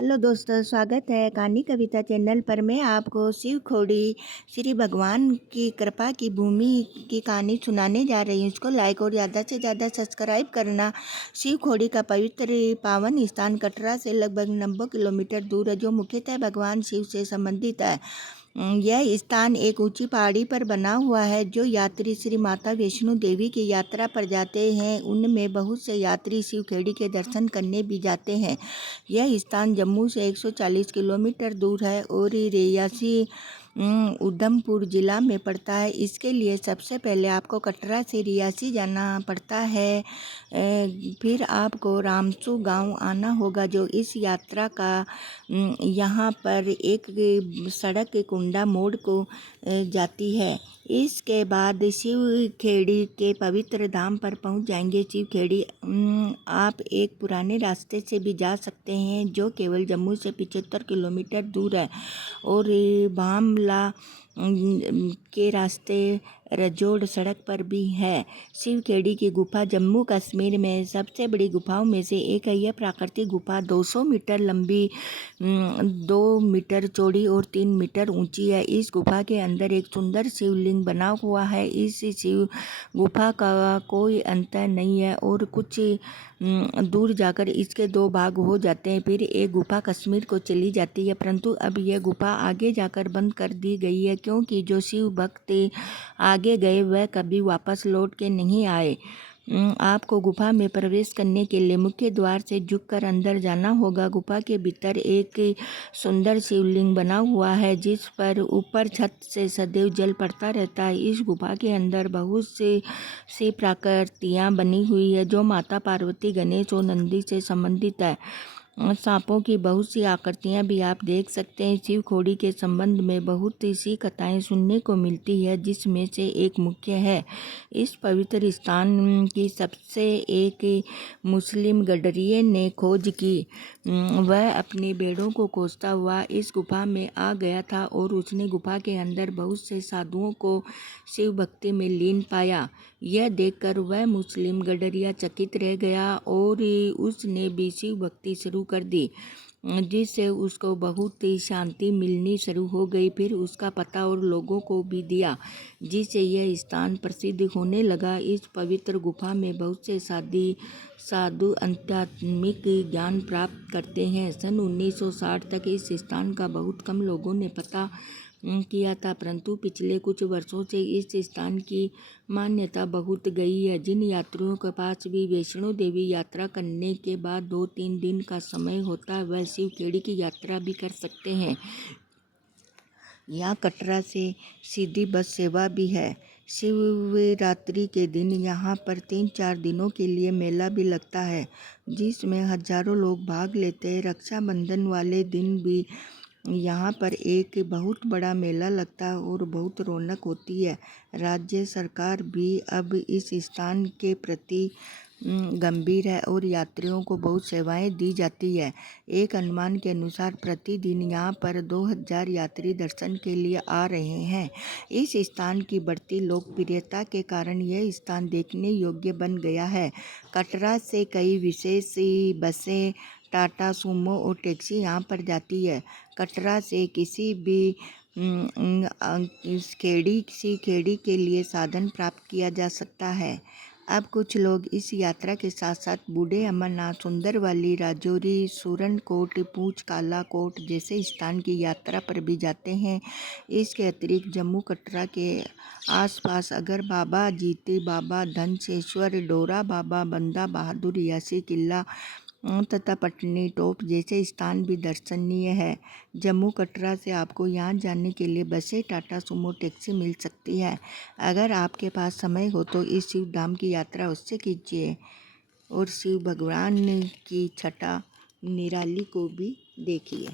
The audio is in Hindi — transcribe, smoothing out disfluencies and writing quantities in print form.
हेलो दोस्तों, स्वागत है कहानी कविता चैनल पर। मैं आपको शिव खोड़ी श्री भगवान की कृपा की भूमि की कहानी सुनाने जा रही हूँ। इसको लाइक और ज़्यादा से ज़्यादा सब्सक्राइब करना। शिव खोड़ी का पवित्र पावन स्थान कटरा से लगभग 90 किलोमीटर दूर है, जो मुख्यतः भगवान शिव से संबंधित है। यह स्थान एक ऊंची पहाड़ी पर बना हुआ है। जो यात्री श्री माता वैष्णो देवी की यात्रा पर जाते हैं, उनमें बहुत से यात्री शिव खेड़ी के दर्शन करने भी जाते हैं। यह स्थान जम्मू से 140 किलोमीटर दूर है और रियासी उधमपुर ज़िला में पड़ता है। इसके लिए सबसे पहले आपको कटरा से रियासी जाना पड़ता है। फिर आपको रामसू गांव आना होगा, जो इस यात्रा का यहाँ पर एक सड़क कुंडा मोड़ को जाती है। इसके बाद शिव खेड़ी के पवित्र धाम पर पहुँच जाएंगे। शिव खेड़ी आप एक पुराने रास्ते से भी जा सकते हैं, जो केवल जम्मू से 75 किलोमीटर दूर है, और बामला के रास्ते रजोड़ सड़क पर भी है। शिव खेड़ी की गुफा जम्मू कश्मीर में सबसे बड़ी गुफाओं में से एक है। यह प्राकृतिक गुफा 200 मीटर लंबी, 2 मीटर चौड़ी और 3 मीटर ऊंची है। इस गुफा के अंदर एक सुंदर शिवलिंग बना हुआ है। इस शिव गुफा का कोई अंत नहीं है और कुछ दूर जाकर इसके 2 भाग हो जाते हैं। फिर एक गुफा कश्मीर को चली जाती है, परंतु अब यह गुफा आगे जाकर बंद कर दी गई है, क्योंकि जो शिव भक्त आगे गए वह कभी वापस लौट के नहीं आए। आपको गुफा में प्रवेश करने के लिए मुख्य द्वार से झुककर अंदर जाना होगा। गुफा के भीतर एक सुंदर शिवलिंग बना हुआ है, जिस पर ऊपर छत से सदैव जल पड़ता रहता है। इस गुफा के अंदर बहुत सी प्राकृतियाँ बनी हुई है, जो माता पार्वती, गणेश और नंदी से संबंधित है। सांपों की बहुत सी आकृतियाँ भी आप देख सकते हैं। शिव खोड़ी के संबंध में बहुत सी कथाएं सुनने को मिलती है, जिसमें से एक मुख्य है। इस पवित्र स्थान की सबसे एक मुस्लिम गडरिये ने खोज की। वह अपनी भेड़ों को कोसता हुआ इस गुफा में आ गया था और उसने गुफा के अंदर बहुत से साधुओं को शिव भक्ति में लीन पाया। यह देखकर वह मुस्लिम गडरिया चकित रह गया और उसने भी शिव भक्ति शुरू कर दी, जिससे उसको बहुत ही शांति मिलनी शुरू हो गई। फिर उसका पता और लोगों को भी दिया, जिससे यह स्थान प्रसिद्ध होने लगा। इस पवित्र गुफा में बहुत से साधु आध्यात्मिक ज्ञान प्राप्त करते हैं। सन 1960 तक इस स्थान का बहुत कम लोगों ने पता किया था, परंतु पिछले कुछ वर्षों से इस स्थान की मान्यता बहुत गई है। जिन यात्रियों के पास भी वैष्णो देवी यात्रा करने के बाद 2-3 दिन का समय होता है, वह शिव खेड़ी की यात्रा भी कर सकते हैं। यहाँ कटरा से सीधी बस सेवा भी है। शिवरात्रि के दिन यहाँ पर 3-4 दिनों के लिए मेला भी लगता है, जिसमें हजारों लोग भाग लेते हैं। रक्षाबंधन वाले दिन भी यहाँ पर एक बहुत बड़ा मेला लगता है और बहुत रौनक होती है। राज्य सरकार भी अब इस स्थान के प्रति गंभीर है और यात्रियों को बहुत सेवाएं दी जाती है। एक अनुमान के अनुसार प्रतिदिन यहाँ पर 2000 यात्री दर्शन के लिए आ रहे हैं। इस स्थान की बढ़ती लोकप्रियता के कारण यह स्थान देखने योग्य बन गया है। कटरा से कई विशेष बसें, टाटा सुमो और टैक्सी यहाँ पर जाती है। कटरा से किसी भी खेड़ी के लिए साधन प्राप्त किया जा सकता है। अब कुछ लोग इस यात्रा के साथ साथ बूढ़े अमरनाथ, सुंदरवाली, राजौरी, सूरनकोट, पूंछ, कालाकोट जैसे स्थान की यात्रा पर भी जाते हैं। इसके अतिरिक्त जम्मू कटरा के आसपास अगर बाबा जीती, बाबा धनसेश्वर, डोरा बाबा, बंदा बहादुर, रियासी किला तथा पटनी टॉप जैसे स्थान भी दर्शनीय है। जम्मू कटरा से आपको यहाँ जाने के लिए बसें, टाटा सुमो, टैक्सी मिल सकती है। अगर आपके पास समय हो तो इस शिव धाम की यात्रा उससे कीजिए और शिव भगवान की छटा निराली को भी देखिए।